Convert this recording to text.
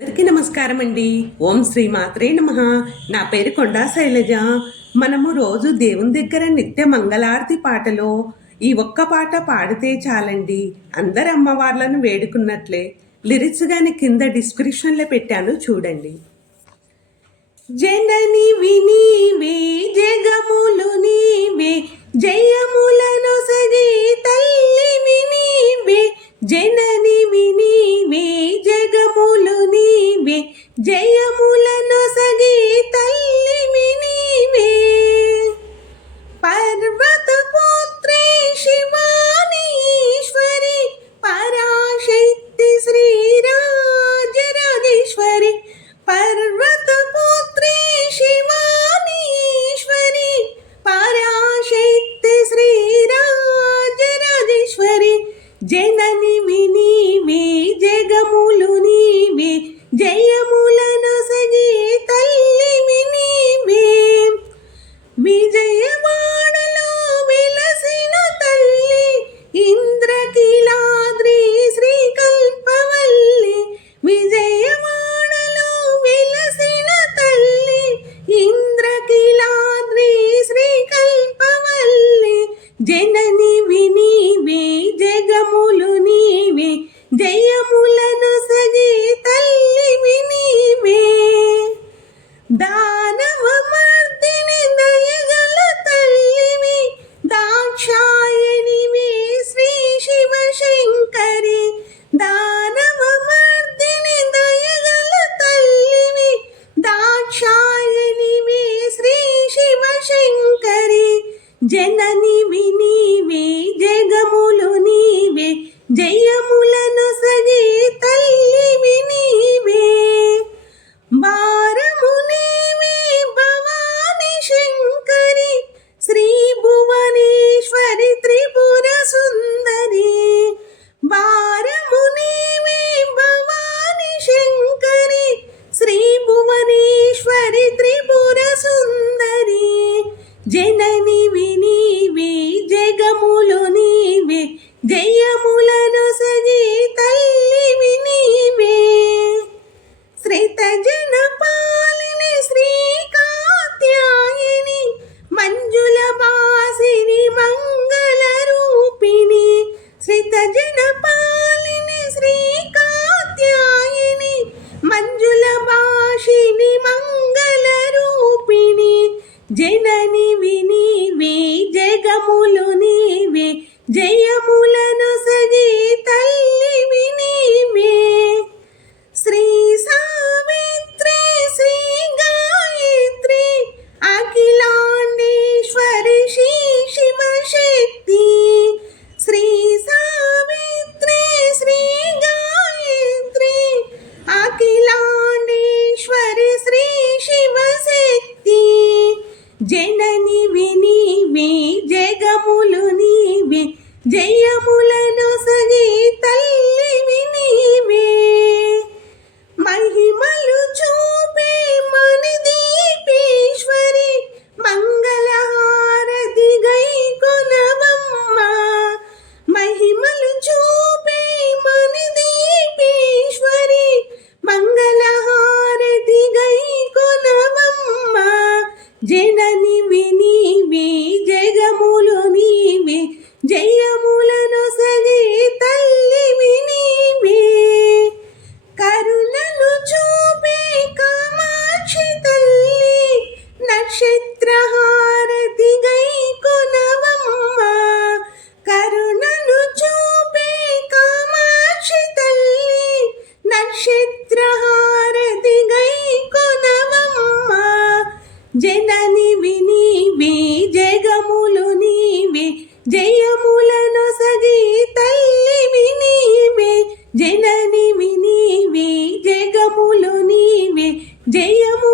అందరికీ నమస్కారం అండి ఓం శ్రీ మాత్రే నమ. నా పేరు కొండా శైలజ. మనము రోజు దేవుని దగ్గర నిత్య మంగళారతి పాటలో ఈ ఒక్క పాట పాడితే చాలండి. అందరు అమ్మవార్లను వేడుకున్నట్లే లిరిక్స్ గాని కింద డిస్క్రిప్షన్లో పెట్టాను చూడండి. జనని వినీవే జగములు నీవే జయములను సగి తల్లి వినీవే జనని నీవే జగములు నీవే జయములను సగి జనని విని వే జగములుని జనని వినివే జగములు నీవే జయ జయము